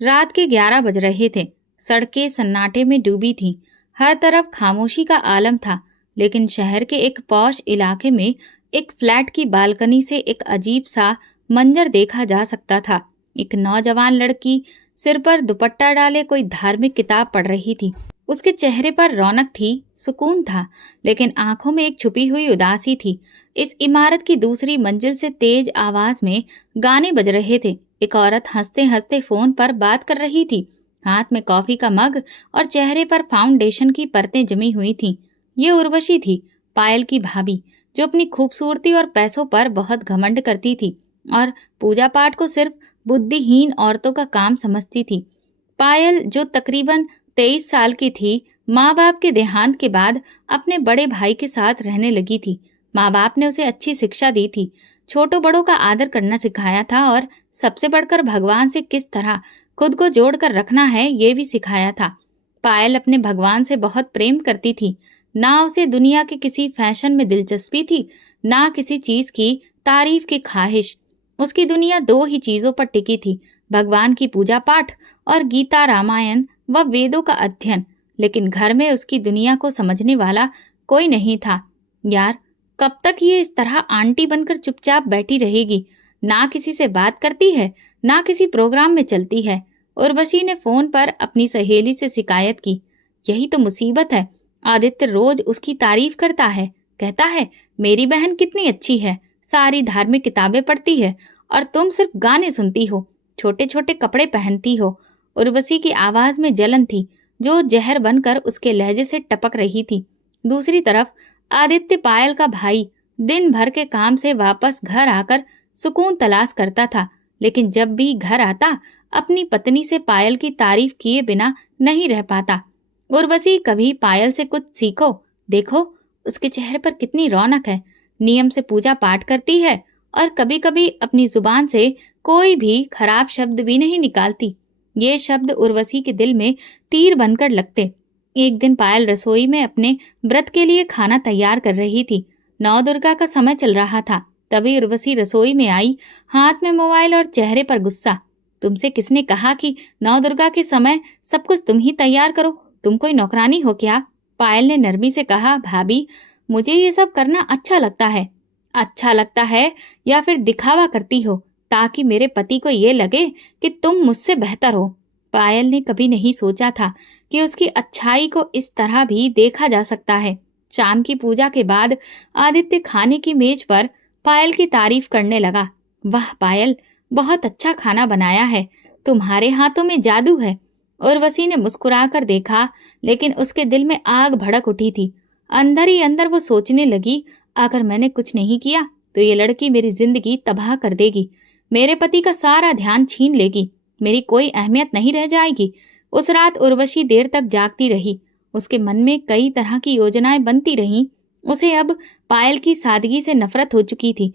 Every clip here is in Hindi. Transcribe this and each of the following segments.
रात के 11 बज रहे थे। सड़कें सन्नाटे में डूबी थीं। हर तरफ खामोशी का आलम था। लेकिन शहर के एक पॉश इलाके में एक फ्लैट की बालकनी से एक अजीब सा मंजर देखा जा सकता था। एक नौजवान लड़की सिर पर दुपट्टा डाले कोई धार्मिक किताब पढ़ रही थी। उसके चेहरे पर रौनक थी, सुकून था, लेकिन आंखों में एक छुपी हुई उदासी थी। इस इमारत की दूसरी मंजिल से तेज आवाज में गाने बज रहे थे। एक औरत हंसते हंसते फोन पर बात कर रही थी, हाथ में कॉफी का मग और चेहरे पर फाउंडेशन की परतें जमी हुई थीं। ये उर्वशी थी, पायल की भाभी, जो अपनी खूबसूरती और पैसों पर बहुत घमंड करती थी और पूजा पाठ को सिर्फ बुद्धिहीन औरतों का काम समझती थी। पायल, जो तकरीबन 23 साल की थी, माँ बाप के देहांत के बाद अपने बड़े भाई के साथ रहने लगी थी। माँ बाप ने उसे अच्छी शिक्षा दी थी, छोटों बड़ों का आदर करना सिखाया था और सबसे बढ़कर भगवान से किस तरह खुद को जोड़कर रखना है ये भी सिखाया था। पायल अपने भगवान से बहुत प्रेम करती थी। ना उसे दुनिया के किसी फैशन में दिलचस्पी थी, ना किसी चीज की तारीफ की ख्वाहिश। उसकी दुनिया दो ही चीजों पर टिकी थी, भगवान की पूजा पाठ और गीता, रामायण व वेदों का अध्ययन। लेकिन घर में उसकी दुनिया को समझने वाला कोई नहीं था। यार, कब तक ये इस तरह आंटी बनकर चुपचाप बैठी रहेगी? ना किसी से बात करती है, ना किसी प्रोग्राम में चलती है। उर्वशी ने फोन पर अपनी सहेली से शिकायत की। यही तो मुसीबत है। आदित्य रोज उसकी तारीफ करता है, कहता है मेरी बहन कितनी अच्छी है, सारी धार्मिक किताबें पढ़ती है और तुम सिर्फ गाने सुनती हो, छोटे छोटे कपड़े पहनती हो। उर्वशी की आवाज में जलन थी, जो जहर बनकर उसके लहजे से टपक रही थी। दूसरी तरफ आदित्य, पायल का भाई, दिन भर के काम से वापस घर आकर सुकून तलाश करता था, लेकिन जब भी घर आता अपनी पत्नी से पायल की तारीफ किए बिना नहीं रह पाता। उर्वशी, कभी पायल से कुछ सीखो, देखो उसके चेहरे पर कितनी रौनक है, नियम से पूजा पाठ करती है और कभी कभी अपनी जुबान से कोई भी खराब शब्द भी नहीं निकालती। ये शब्द उर्वशी के दिल में तीर बनकर लगते। एक दिन पायल रसोई में अपने व्रत के लिए खाना तैयार कर रही थी। नौ दुर्गा का समय चल रहा था। तभी उर्वशी रसोई में आई, हाथ में मोबाइल और चेहरे पर गुस्सा। तुमसे किसने कहा कि नौ दुर्गा के समय सब कुछ तुम ही तैयार करो? तुम कोई नौकरानी हो क्या? पायल ने नरमी से कहा, भाभी, मुझे ये सब करना अच्छा लगता है। अच्छा लगता है या फिर दिखावा करती हो ताकि मेरे पति को ये लगे कि तुम मुझसे बेहतर हो? पायल ने कभी नहीं सोचा था कि उसकी अच्छाई को इस तरह भी देखा जा सकता है। शाम की पूजा के बाद आदित्य खाने की मेज पर पायल की तारीफ करने लगा। वाह पायल, बहुत अच्छा खाना बनाया है, तुम्हारे हाथों में जादू है। उर्वशी ने मुस्कुराकर देखा, लेकिन उसके दिल में आग भड़क उठी थी। अंदर ही अंदर वो सोचने लगी, अगर मैंने कुछ नहीं किया तो ये लड़की मेरी जिंदगी तबाह कर देगी, मेरे पति का सारा ध्यान छीन लेगी, मेरी कोई अहमियत नहीं रह जाएगी। उस रात उर्वशी देर तक जागती रही। उसके मन में कई तरह की योजनाएं बनती रहीं। उसे अब पायल की सादगी से नफरत हो चुकी थी।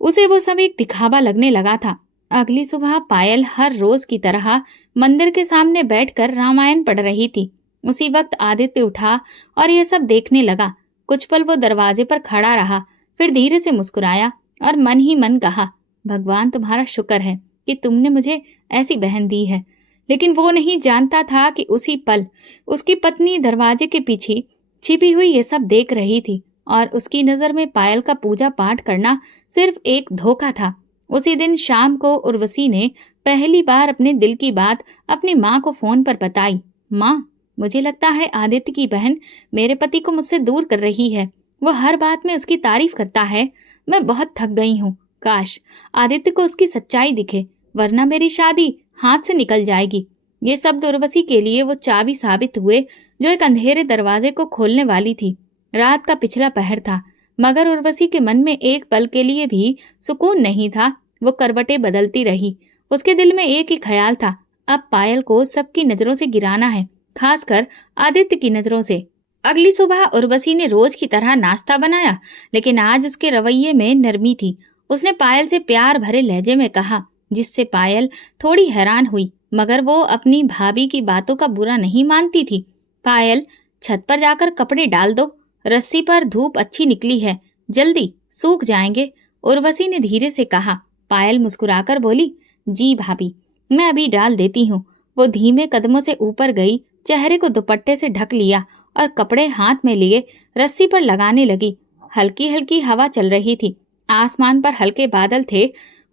उसे वो सब एक दिखावा लगने लगा था। अगली सुबह पायल हर रोज की तरह मंदिर के सामने बैठकर रामायण पढ़ रही थी। उसी वक्त आदित्य उठा और ये सब देखने लगा। कुछ पल वो दरवाजे पर खड़ा रहा, फिर धीरे से मुस्कुराया और मन ही मन कहा, भगवान तुम्हारा शुक्र है कि तुमने मुझे ऐसी बहन दी है। लेकिन वो नहीं जानता था कि उसी पल उसकी पत्नी दरवाजे के पीछे छिपी हुई ये सब देख रही थी और उसकी नजर में पायल का पूजा पाठ करना सिर्फ एक धोखा था। उसी दिन शाम को उर्वशी ने पहली बार अपने दिल की बात अपनी माँ को फोन पर बताई। माँ, मुझे लगता है आदित्य की बहन मेरे पति को मुझसे दूर कर रही है। वो हर बात में उसकी तारीफ करता है। मैं बहुत थक गई हूँ। काश आदित्य को उसकी सच्चाई दिखे, वरना मेरी शादी हाथ से निकल जाएगी। ये शब्द उर्वशी के लिए वो चाबी साबित हुए जो एक अंधेरे दरवाजे को खोलने वाली थी। रात का पिछला पहर था, मगर उर्वशी के मन में एक पल के लिए भी सुकून नहीं था। वो करवटें बदलती रही। उसके दिल में एक ही ख्याल था, अब पायल को सबकी नजरों से गिराना है, खासकर आदित्य की नजरों से। अगली सुबह उर्वशी ने रोज की तरह नाश्ता बनाया, लेकिन आज उसके रवैये में नरमी थी। उसने पायल से प्यार भरे लहजे में कहा, जिससे पायल थोड़ी हैरान हुई, मगर वो अपनी भाभी की बातों का बुरा नहीं मानती थी। पायल, छत पर जाकर कपड़े डाल दो, रस्सी पर धूप अच्छी निकली है, जल्दी सूख जाएंगे। उर्वशी ने धीरे से कहा। पायल मुस्कुराकर बोली, जी भाभी। मैं अभी डाल देती हूँ। वो धीमे कदमों से ऊपर गई, चेहरे को दुपट्टे से ढक लिया और कपड़े हाथ में लिए रस्सी पर लगाने लगी। हल्की हल्की हवा चल रही थी, आसमान पर हल्के बादल थे।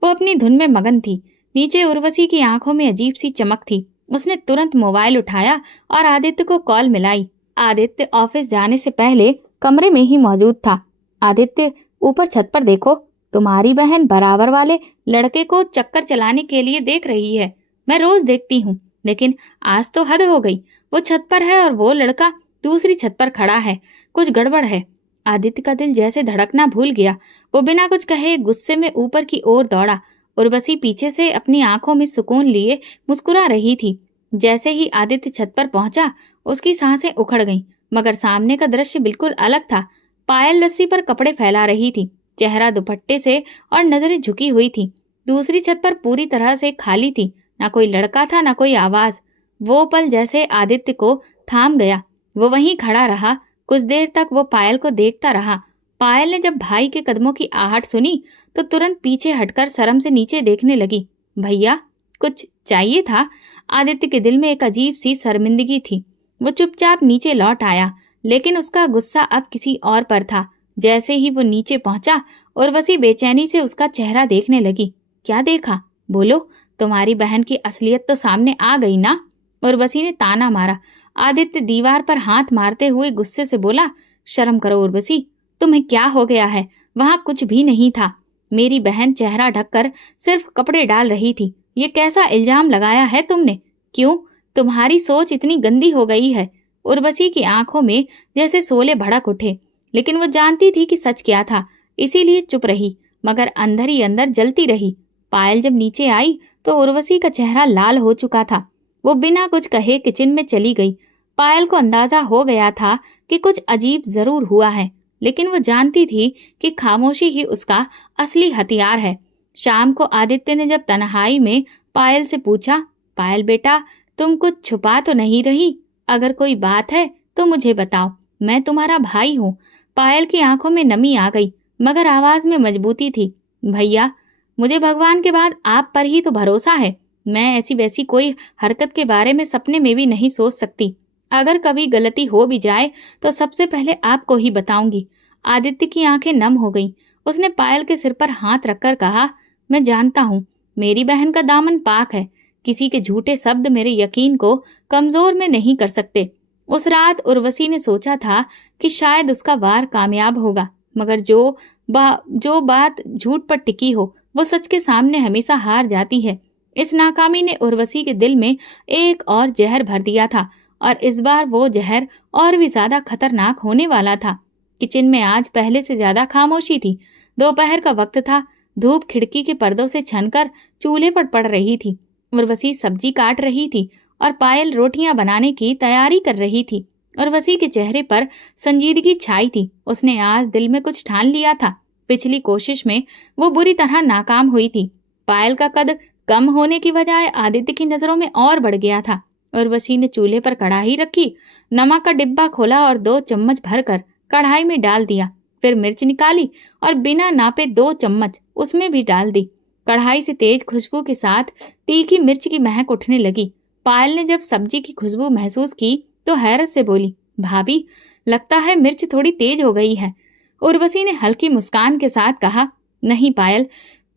वो अपनी धुन में मगन थी। नीचे उर्वशी की आंखों में अजीब सी चमक थी। उसने तुरंत मोबाइल उठाया और आदित्य को कॉल मिलाई। आदित्य ऑफिस जाने से पहले कमरे में ही मौजूद था। आदित्य, ऊपर छत पर देखो, तुम्हारी बहन बराबर वाले लड़के को चक्कर चलाने के लिए देख रही है। मैं रोज देखती हूँ, लेकिन आज तो हद हो गई। वो छत पर है और वो लड़का दूसरी छत पर खड़ा है। कुछ गड़बड़ है। आदित्य का दिल जैसे धड़कना भूल गया। वो बिना कुछ कहे गुस्से में ऊपर की ओर दौड़ा। उर्वशी पीछे से अपनी आंखों में सुकून लिए मुस्कुरा रही थी। जैसे ही आदित्य छत पर पहुंचा, उसकी सांसें उखड़ गईं, मगर सामने का दृश्य बिल्कुल अलग था। पायल रस्सी पर कपड़े फैला रही थी, चेहरा दुपट्टे से और नजरें झुकी हुई थी। दूसरी छत पर पूरी तरह से खाली थी। ना कोई लड़का था, ना कोई आवाज। वो पल जैसे आदित्य को थाम गया। वो वहीं खड़ा रहा। कुछ देर तक वो पायल को देखता रहा। पायल ने जब भाई के कदमों की आहट सुनी तो तुरंत पीछे हटकर शर्म से नीचे देखने लगी। भैया, कुछ चाहिए था? आदित्य के दिल में एक अजीब सी शर्मिंदगी थी। वो चुपचाप नीचे लौट आया, लेकिन उसका गुस्सा अब किसी और पर था। जैसे ही वो नीचे पहुंचा, उर्वशी बेचैनी से उसका चेहरा देखने लगी। क्या देखा? बोलो, तुम्हारी बहन की असलियत तो सामने आ गई ना? उर्वशी ने ताना मारा। आदित्य दीवार पर हाथ मारते हुए गुस्से से बोला, शर्म करो उर्वशी, तुम्हें क्या हो गया है? वहां कुछ भी नहीं था। मेरी बहन चेहरा ढककर सिर्फ कपड़े डाल रही थी। ये कैसा इल्जाम लगाया है तुमने? क्यों? तुम्हारी सोच इतनी गंदी हो गई है। उर्वशी की आंखों में जैसे शोले भड़क उठे, लेकिन वो जानती थी कि सच क्या था, इसीलिए चुप रही, मगर अंदर ही अंदर जलती रही। पायल जब नीचे आई तो उर्वशी का चेहरा लाल हो चुका था। वो बिना कुछ कहे किचन में चली गई। पायल को अंदाजा हो गया था कि कुछ अजीब जरूर हुआ है, लेकिन वो जानती थी कि खामोशी ही उसका असली हथियार है। शाम को आदित्य ने जब तन्हाई में पायल से पूछा, पायल बेटा, तुम कुछ छुपा तो नहीं रही? अगर कोई बात है तो मुझे बताओ, मैं तुम्हारा भाई हूँ। पायल की आंखों में नमी आ गई, मगर आवाज में मजबूती थी। भैया, मुझे भगवान के बाद आप पर ही तो भरोसा है। मैं ऐसी वैसी कोई हरकत के बारे में सपने में भी नहीं सोच सकती। अगर कभी गलती हो भी जाए तो सबसे पहले आपको ही बताऊंगी। आदित्य की आंखें नम हो गईं। उसने पायल के सिर पर हाथ रखकर कहा, मैं जानता हूँ, मेरी बहन का दामन पाक है। किसी के झूठे शब्द मेरे यकीन को कमजोर में नहीं कर सकते। उस रात उर्वशी ने सोचा था कि शायद उसका वार कामयाब होगा, मगर जो बात झूठ पर टिकी हो वो सच के सामने हमेशा हार जाती है। इस नाकामी ने उर्वशी के दिल में एक और जहर भर दिया था, और इस बार वो जहर और भी ज्यादा खतरनाक होने वाला था। किचन में आज पहले से ज्यादा खामोशी थी। दोपहर का वक्त था। धूप खिड़की के पर्दों से छनकर चूल्हे पर पड़ रही थी। उर्वशी सब्जी काट रही थी और पायल रोटियां बनाने की तैयारी कर रही थी। उर्वशी के चेहरे पर संजीदगी छाई थी। उसने आज दिल में कुछ ठान लिया था। पिछली कोशिश में वो बुरी तरह नाकाम हुई थी। पायल का कद कम होने की बजाय आदित्य की नजरों में और बढ़ गया था। उर्वशी ने चूल्हे पर कढ़ाई रखी, नमक का डिब्बा खोला और 2 चम्मच भरकर कढ़ाई में डाल दिया। फिर मिर्च निकाली और बिना नापे 2 चम्मच उसमें भी डाल दी। कढ़ाई से तेज खुशबू के साथ तीखी मिर्च की महक उठने लगी। पायल ने जब सब्जी की खुशबू महसूस की तो हैरत से बोली, भाभी, लगता है मिर्च थोड़ी तेज हो गई है। उर्वशी ने हल्की मुस्कान के साथ कहा, नहीं पायल,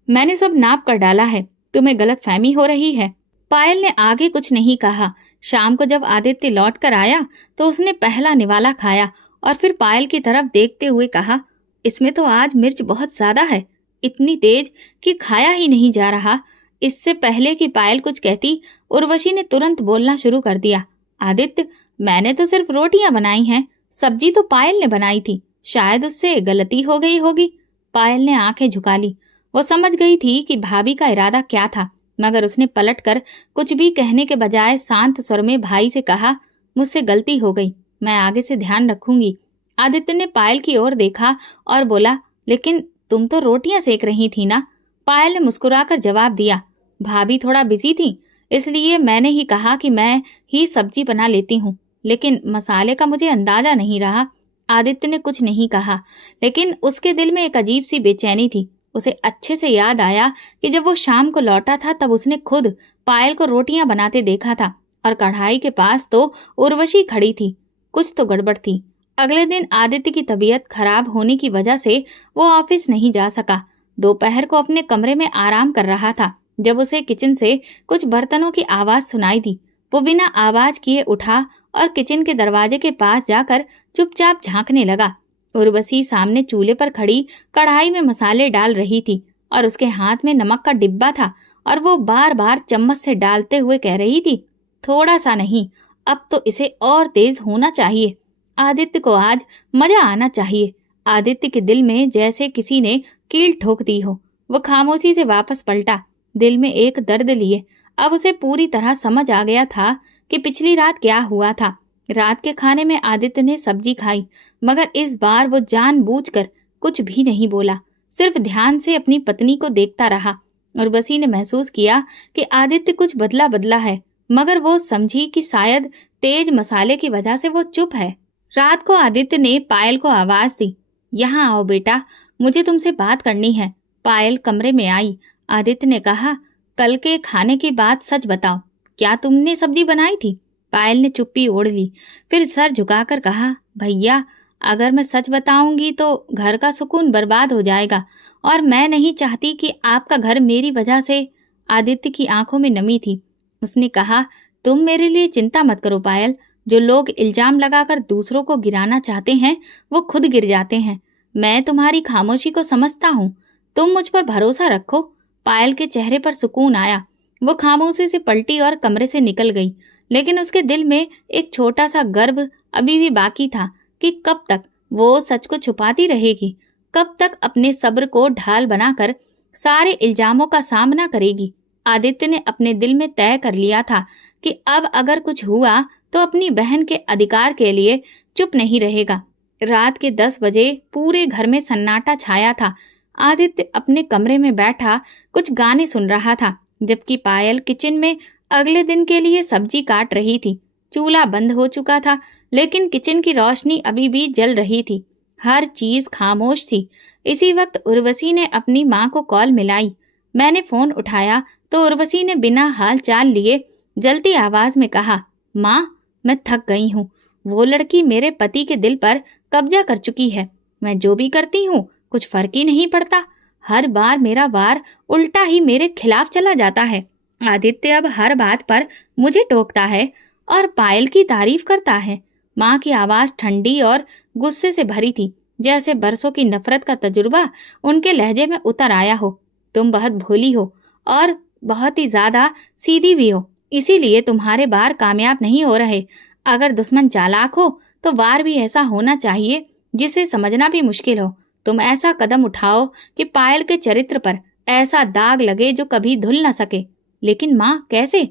मैंने सब नाप कर डाला है, तुम्हें गलतफहमी हो रही है। पायल ने आगे कुछ नहीं कहा। शाम को जब आदित्य लौट कर आया तो उसने पहला निवाला खाया और फिर पायल की तरफ देखते हुए कहा, इसमें तो आज मिर्च बहुत ज्यादा है, इतनी तेज कि खाया ही नहीं जा रहा। इससे पहले कि पायल कुछ कहती, उर्वशी ने तुरंत बोलना शुरू कर दिया, आदित्य, मैंने तो सिर्फ रोटियां बनाई हैं, सब्जी तो पायल ने बनाई थी, शायद उससे गलती हो गई होगी। पायल ने आंखें झुका ली। वो समझ गई थी कि भाभी का इरादा क्या था, मगर उसने पलटकर कुछ भी कहने के बजाय शांत स्वर में भाई से कहा, मुझसे गलती हो गई, मैं आगे से ध्यान रखूंगी। आदित्य ने पायल की ओर देखा और बोला, लेकिन तुम तो रोटियां सेक रही थी ना? पायल ने मुस्कुराकर जवाब दिया, भाभी थोड़ा बिजी थी, इसलिए मैंने ही कहा कि मैं ही सब्जी बना लेती हूँ, लेकिन मसाले का मुझे अंदाजा नहीं रहा। आदित्य ने कुछ नहीं कहा, लेकिन उसके दिल में एक अजीब सी बेचैनी थी। उसे अच्छे से याद आया कि जब वो शाम को लौटा था तब उसने खुद पायल को रोटियां बनाते देखा था और कढ़ाई के पास तो उर्वशी खड़ी थी। कुछ तो गड़बड़ थी। अगले दिन आदित्य की तबीयत खराब होने की वजह से वो ऑफिस नहीं जा सका। दोपहर को अपने कमरे में आराम कर रहा था जब उसे किचन से कुछ बर्तनों की आवाज सुनाई दी। वो बिना आवाज किए उठा और किचन के दरवाजे के पास जाकर चुपचाप झांकने लगा। उर्वशी सामने चूल्हे पर खड़ी कढ़ाई में मसाले डाल रही थी और उसके हाथ में नमक का डिब्बा था और वो बार बार चम्मच से डालते हुए कह रही थी, थोड़ा सा नहीं, अब तो इसे और तेज होना चाहिए। आदित्य को आज मजा आना चाहिए। आदित्य के दिल में जैसे किसी ने कील ठोक दी हो। वो खामोशी से वापस पलटा, दिल में एक दर्द लिए। अब उसे पूरी तरह समझ आ गया था कि पिछली रात क्या हुआ था। रात के खाने में आदित्य ने सब्जी खाई, मगर इस बार वो जानबूझकर कुछ भी नहीं बोला, सिर्फ ध्यान से अपनी पत्नी को देखता रहा। उर्वशी ने महसूस किया कि आदित्य कुछ बदला बदला है, मगर वो समझी कि शायद तेज मसाले की वजह से वो चुप है। रात को आदित्य ने पायल को आवाज दी, यहाँ आओ बेटा, मुझे तुमसे बात करनी है। पायल कमरे में आई। आदित्य ने कहा, कल के खाने की बात सच बताओ, क्या तुमने सब्जी बनाई थी? पायल ने चुप्पी ओढ़ ली, फिर सर झुकाकर कहा, भैया, अगर मैं सच बताऊंगी तो घर का सुकून बर्बाद हो जाएगा और मैं नहीं चाहती कि आपका घर मेरी वजह से। आदित्य की आंखों में नमी थी। उसने कहा, तुम मेरे लिए चिंता मत करो पायल, जो लोग इल्जाम लगाकर दूसरों को गिराना चाहते हैं वो खुद गिर जाते हैं। मैं तुम्हारी खामोशी को समझता हूँ, तुम मुझ पर भरोसा रखो। पायल के चेहरे पर सुकून आया। वो खामोशी से पलटी और कमरे से निकल गई, लेकिन उसके दिल में एक छोटा सा गर्व अभी भी बाकी था कि कब तक वो सच को छुपाती रहेगी, कब तक अपने सब्र को ढाल बनाकर सारे इल्जामों का सामना करेगी। आदित्य ने अपने दिल में तय कर लिया था कि अब अगर कुछ हुआ तो अपनी बहन के अधिकार के लिए चुप नहीं रहेगा। रात के 10 बजे पूरे घर में सन्नाटा छाया था। आदित्य अपने कमरे में बैठा कुछ गाने सुन रहा था, जबकि पायल किचन में अगले दिन के लिए सब्जी काट रही थी। चूल्हा बंद हो चुका था, लेकिन किचन की रोशनी अभी भी जल रही थी। हर चीज खामोश थी। इसी वक्त उर्वशी ने अपनी माँ को कॉल मिलाई। मैंने फोन उठाया तो उर्वशी ने बिना हाल चाल लिए जलती आवाज में कहा, माँ, मैं थक गई हूँ। वो लड़की मेरे पति के दिल पर कब्जा कर चुकी है। मैं जो भी करती हूँ कुछ फर्क ही नहीं पड़ता। हर बार मेरा वार उल्टा ही मेरे खिलाफ चला जाता है। आदित्य अब हर बात पर मुझे टोकता है और पायल की तारीफ करता है। माँ की आवाज ठंडी और गुस्से से भरी थी, जैसे बरसों की नफरत का तजुर्बा उनके लहजे में उतर आया हो। तुम बहुत भोली हो और बहुत ही ज्यादा सीधी भी हो, इसीलिए तुम्हारे वार कामयाब नहीं हो रहे। अगर दुश्मन चालाक हो तो वार भी ऐसा होना चाहिए जिसे समझना भी मुश्किल हो। तुम ऐसा कदम उठाओ कि पायल के चरित्र पर ऐसा दाग लगे जो कभी धुल न सके। लेकिन माँ, कैसे?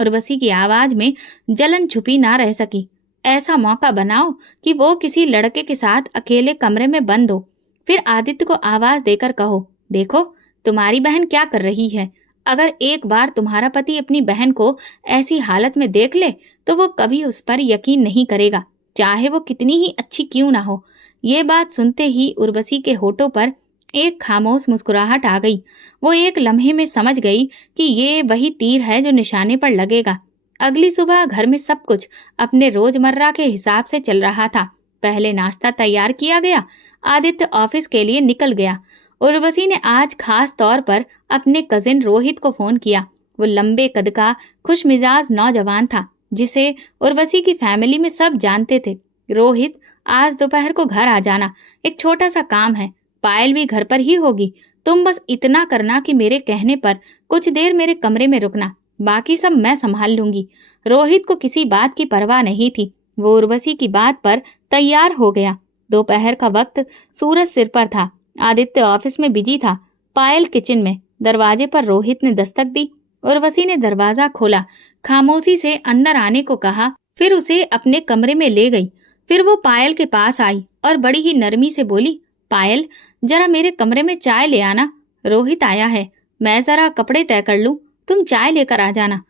उर्वशी की आवाज में जलन छुपी ना रह सकी। ऐसा मौका बनाओ कि वो किसी लड़के के साथ अकेले कमरे में बंद हो, फिर आदित्य को आवाज देकर कहो, देखो तुम्हारी बहन क्या कर रही है। अगर एक बार तुम्हारा पति अपनी बहन को ऐसी हालत में देख ले तो वो कभी उस पर यकीन नहीं करेगा, चाहे वो कितनी ही अच्छी क्यों ना हो। ये बात सुनते ही उर्वशी के होठों पर एक खामोश मुस्कुराहट आ गई। वो एक लम्हे में समझ गई कि ये वही तीर है जो निशाने पर लगेगा। अगली सुबह घर में सब कुछ अपने रोजमर्रा के हिसाब से चल रहा था। पहले नाश्ता तैयार किया गया। आदित्य ऑफिस के लिए निकल गया। उर्वशी ने आज खास तौर पर अपने कजिन रोहित को फोन किया। वो लंबे कद का खुशमिजाज नौजवान था, जिसे उर्वशी की फैमिली में सब जानते थे। रोहित, आज दोपहर को घर आ जाना, एक छोटा सा काम है। पायल भी घर पर ही होगी। तुम बस इतना करना कि मेरे कहने पर कुछ देर मेरे कमरे में रुकना, बाकी सब मैं संभाल लूंगी। रोहित को किसी बात की परवाह नहीं थी। वो उर्वशी की बात पर तैयार हो गया। दोपहर का वक्त, सूरज सिर पर था। आदित्य ऑफिस में बिजी था, पायल किचन में। दरवाजे पर रोहित ने दस्तक दी। उर्वशी ने दरवाजा खोला, खामोशी से अंदर आने को कहा, फिर उसे अपने कमरे में ले गई। फिर वो पायल के पास आई और बड़ी ही नरमी से बोली, पायल, जरा मेरे कमरे में चाय ले आना। रोहित आया है, मैं जरा कपड़े तय कर लूं, तुम चाय लेकर आ जाना।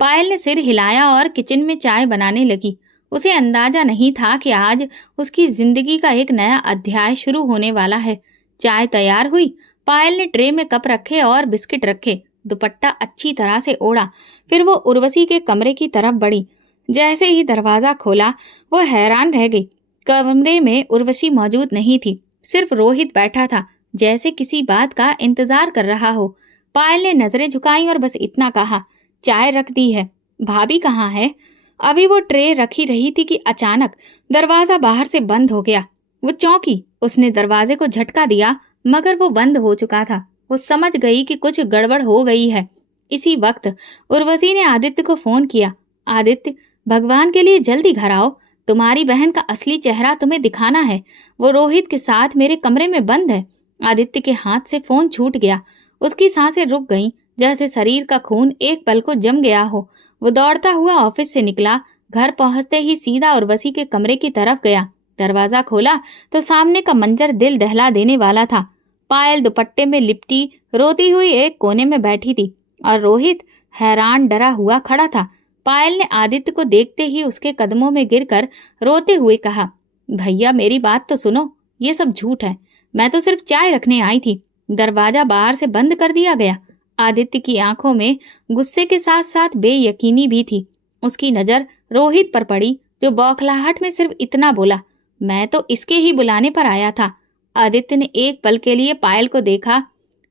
पायल ने सिर हिलाया और किचन में चाय बनाने लगी। उसे अंदाजा नहीं था कि आज उसकी जिंदगी का एक नया अध्याय शुरू होने वाला है। चाय तैयार हुई। पायल ने ट्रे में कप रखे और बिस्किट रखे। दुपट्टा अच्छी तरह से ओढ़ा। फिर वो उर्वशी के कमरे की तरफ बढ़ी। जैसे ही दरवाजा खोला वो हैरान रह गई। कमरे में उर्वशी मौजूद नहीं थी, सिर्फ रोहित बैठा था, जैसे किसी बात का इंतजार कर रहा हो। पायल ने नजरें झुकाई और बस इतना कहा, चाय रख दी है। भाभी कहाँ है? अभी वो ट्रे रखी रही थी कि अचानक दरवाजा बाहर से बंद हो गया। वो चौंकी। उसने दरवाजे को झटका दिया, मगर वो बंद हो चुका था। वो समझ गई कि कुछ गड़बड़ हो गई है। इसी वक्त उर्वशी ने आदित्य को फोन किया। आदित्य, भगवान के लिए जल्दी घर आओ, तुम्हारी बहन का असली चेहरा तुम्हें दिखाना है। वो रोहित के साथ मेरे कमरे में बंद है। आदित्य के हाथ से फोन छूट गया। उसकी सांसें रुक गईं, जैसे शरीर का खून एक पल को जम गया हो। वो दौड़ता हुआ ऑफिस से निकला। घर पहुंचते ही सीधा उर्वशी के कमरे की तरफ गया। दरवाजा खोला तो सामने का मंजर दिल दहला देने वाला था। पायल दुपट्टे में लिपटी रोती हुई एक कोने में बैठी थी और रोहित हैरान डरा हुआ खड़ा था। पायल ने आदित्य को देखते ही उसके कदमों में गिरकर रोते हुए कहा, भैया मेरी बात तो सुनो, ये सब झूठ है। मैं तो सिर्फ चाय रखने आई थी, दरवाजा बाहर से बंद कर दिया गया। आदित्य की आंखों में गुस्से के साथ साथ बेयकीनी भी थी। उसकी नजर रोहित पर पड़ी, जो बौखलाहट में सिर्फ इतना बोला, मैं तो इसके ही बुलाने पर आया था। आदित्य ने एक पल के लिए पायल को देखा,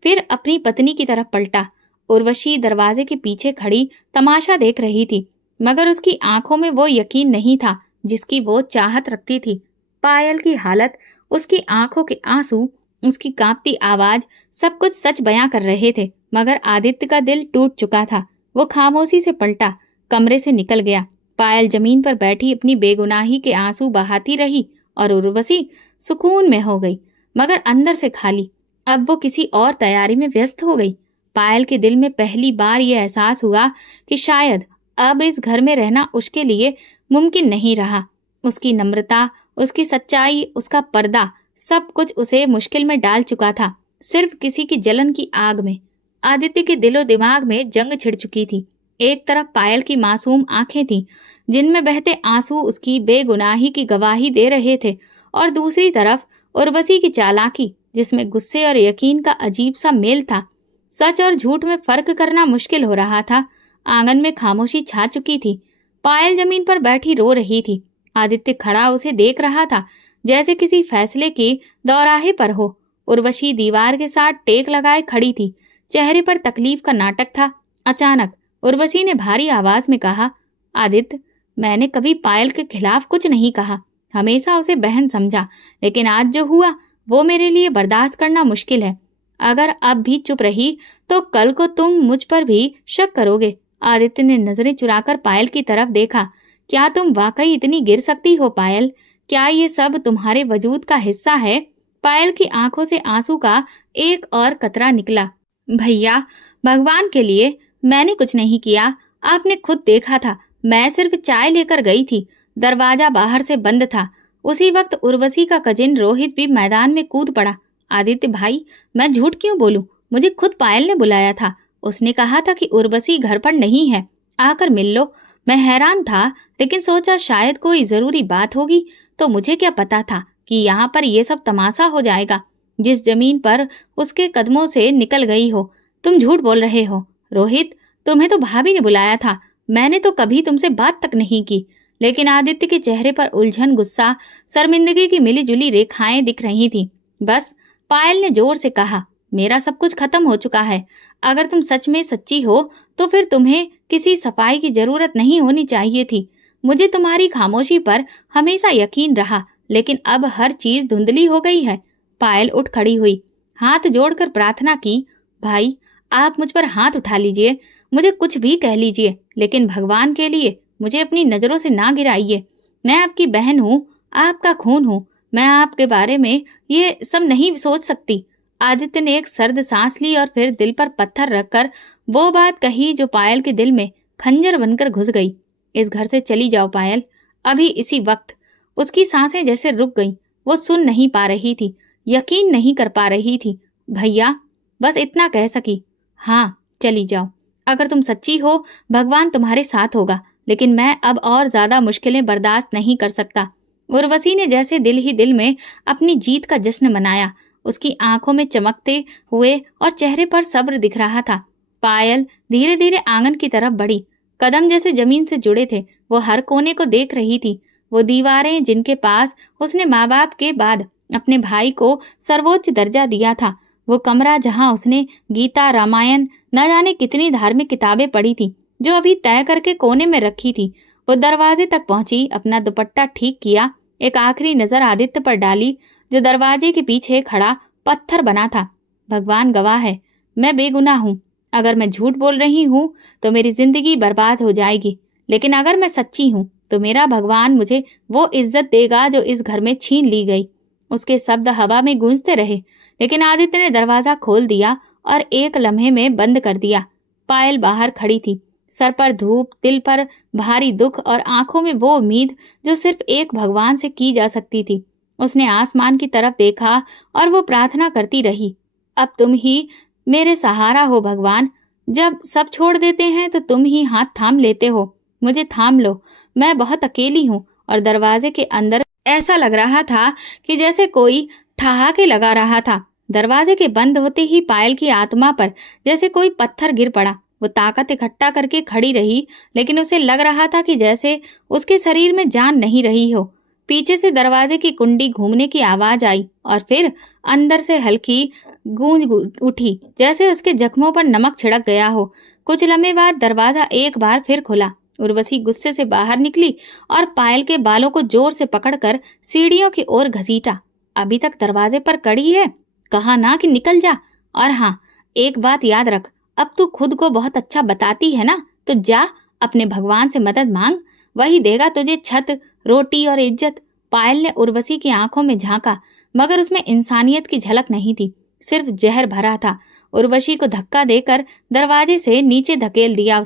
फिर अपनी पत्नी की तरफ पलटा। उर्वशी दरवाजे के पीछे खड़ी तमाशा देख रही थी, मगर उसकी आंखों में वो यकीन नहीं था जिसकी वो चाहत रखती थी। पायल की हालत, उसकी आंखों के आंसू, उसकी कांपती आवाज, सब कुछ सच बयां कर रहे थे। मगर आदित्य का दिल टूट चुका था। वो खामोशी से पलटा, कमरे से निकल गया। पायल जमीन पर बैठी अपनी बेगुनाही के आंसू बहाती रही और उर्वशी सुकून में हो गई, मगर अंदर से खाली। अब वो किसी और तैयारी में व्यस्त हो गई। पायल के दिल में पहली बार ये एहसास हुआ कि शायद अब इस घर में रहना उसके लिए मुमकिन नहीं रहा। उसकी नम्रता, उसकी सच्चाई, उसका पर्दा, सब कुछ उसे मुश्किल में डाल चुका था, सिर्फ किसी की जलन की आग में। आदित्य के दिलो दिमाग में जंग छिड़ चुकी थी। एक तरफ पायल की मासूम आंखें थीं, जिनमें बहते आंसू उसकी बेगुनाही की गवाही दे रहे थे, और दूसरी तरफ उर्वशी की चालाकी, जिसमें गुस्से और यकीन का अजीब सा मेल था। सच और झूठ में फर्क करना मुश्किल हो रहा था। आंगन में खामोशी छा चुकी थी। पायल जमीन पर बैठी रो रही थी। आदित्य खड़ा उसे देख रहा था, जैसे किसी फैसले के दौराहे पर हो। उर्वशी दीवार के साथ टेक लगाए खड़ी थी, चेहरे पर तकलीफ का नाटक था। अचानक उर्वशी ने भारी आवाज में कहा, आदित्य, मैंने कभी पायल के खिलाफ कुछ नहीं कहा, हमेशा उसे बहन समझा, लेकिन आज जो हुआ वो मेरे लिए बर्दाश्त करना मुश्किल है। अगर अब भी चुप रही तो कल को तुम मुझ पर भी शक करोगे। आदित्य ने नजरें चुराकर पायल की तरफ देखा। क्या तुम वाकई इतनी गिर सकती हो पायल? क्या ये सब तुम्हारे वजूद का हिस्सा है? पायल की आंखों से आंसू का एक और कतरा निकला। भैया, भगवान के लिए मैंने कुछ नहीं किया, आपने खुद देखा था। मैं सिर्फ चाय लेकर गई थी, दरवाजा बाहर से बंद था। उसी वक्त उर्वशी का कजिन रोहित भी मैदान में कूद पड़ा। आदित्य भाई, मैं झूठ क्यों बोलूं? मुझे खुद पायल ने बुलाया था। उसने कहा था कि उर्वशी घर पर नहीं है, आकर मिल लो। मैं हैरान था, लेकिन सोचा शायद कोई जरूरी बात होगी, तो मुझे क्या पता था कि यहाँ पर ये सब तमाशा हो जाएगा। जिस जमीन पर उसके कदमों से निकल गई हो। तुम झूठ बोल रहे हो रोहित, तुम्हें तो भाभी ने बुलाया था, मैंने तो कभी तुमसे बात तक नहीं की। लेकिन आदित्य के चेहरे पर उलझन, गुस्सा, शर्मिंदगी की मिलीजुली रेखाएं दिख रही थी। बस, पायल ने जोर से कहा, मेरा सब कुछ खत्म हो चुका है। अगर तुम सच में सच्ची हो तो फिर तुम्हें किसी सफाई की जरूरत नहीं होनी चाहिए थी। मुझे तुम्हारी खामोशी पर हमेशा यकीन रहा, लेकिन अब हर चीज धुंधली हो गई है। पायल उठ खड़ी हुई, हाथ जोड़कर प्रार्थना की, भाई आप मुझ पर हाथ उठा लीजिए, मुझे कुछ भी कह लीजिए, लेकिन भगवान के लिए मुझे अपनी नजरों से ना गिराइए। मैं आपकी बहन हूँ, आपका खून हूँ, मैं आपके बारे में ये सब नहीं सोच सकती। आदित्य ने एक सर्द सांस ली और फिर दिल पर पत्थर रखकर वो बात कही जो पायल के दिल में खंजर बनकर घुस गई। इस घर से चली जाओ पायल, अभी इसी वक्त। उसकी सांसें जैसे रुक गईं। वो सुन नहीं पा रही थी, यकीन नहीं कर पा रही थी। भैया, बस इतना कह सकी, हाँ चली जाओ। अगर तुम सच्ची हो, भगवान तुम्हारे साथ होगा, लेकिन मैं अब और ज्यादा मुश्किलें बर्दाश्त नहीं कर सकता। उर्वशी ने जैसे दिल ही दिल में अपनी जीत का जश्न मनाया। उसकी आंखों में चमकते हुए और चेहरे पर सब्र दिख रहा था। पायल धीरे धीरे आंगन की तरफ बढ़ी। कदम जैसे जमीन से जुड़े थे। वो हर कोने को देख रही थी। वो दीवारें जिनके पास उसने माँ बाप के बाद अपने भाई को सर्वोच्च दर्जा दिया था। वो कमरा जहाँ उसने गीता, रामायण, न जाने कितनी धार्मिक किताबें पढ़ी थी, जो अभी तय करके कोने में रखी थी। वो दरवाजे तक पहुंची, अपना दुपट्टा ठीक किया, एक आखिरी नजर आदित्य पर डाली, जो दरवाजे के पीछे खड़ा पत्थर बना था। भगवान गवाह है, मैं बेगुनाह हूँ। अगर मैं झूठ बोल रही हूँ तो मेरी जिंदगी बर्बाद हो जाएगी, लेकिन अगर मैं सच्ची हूँ तो मेरा भगवान मुझे वो इज्जत देगा जो इस घर में छीन ली गई। उसके शब्द हवा में गूंजते रहे, लेकिन आदित्य ने दरवाजा खोल दिया और एक लम्हे में बंद कर दिया। पायल बाहर खड़ी थी, सर पर धूप, दिल पर भारी दुख और आंखों में वो उम्मीद जो सिर्फ एक भगवान से की जा सकती थी। उसने आसमान की तरफ देखा और वो प्रार्थना करती रही, अब तुम ही मेरे सहारा हो भगवान। जब सब छोड़ देते हैं तो तुम ही हाथ थाम लेते हो। मुझे थाम लो, मैं बहुत अकेली हूँ। और दरवाजे के अंदर ऐसा लग रहा था कि जैसे कोई ठहाके लगा रहा था। दरवाजे के बंद होते ही पायल की आत्मा पर जैसे कोई पत्थर गिर पड़ा। वो ताकत इकट्ठा करके खड़ी रही, लेकिन उसे लग रहा था कि जैसे उसके शरीर में जान नहीं रही हो। पीछे से दरवाजे की कुंडी घूमने की आवाज आई और फिर अंदर से हल्की गूंज उठी, जैसे उसके जख्मों पर नमक छिड़क गया हो। कुछ लम्हे बाद दरवाजा एक बार फिर खुला। उर्वशी गुस्से से बाहर निकली और पायल के बालों को जोर से पकड़कर सीढ़ियों की ओर घसीटा। अभी तक दरवाजे पर कड़ी है, कहा ना कि निकल जा। और हाँ, एक बात याद रख, अब तू खुद को बहुत अच्छा बताती है ना, तो जा अपने भगवान से मदद मांग, वही देगा तुझे छत, रोटी और इज्जत। पायल ने उर्वशी की आंखों में झांका, मगर उसमें इंसानियत की झलक नहीं थी, सिर्फ जहर भरा था। उर्वशी को धक्का देकर दरवाजे से नीचे धकेल दिया।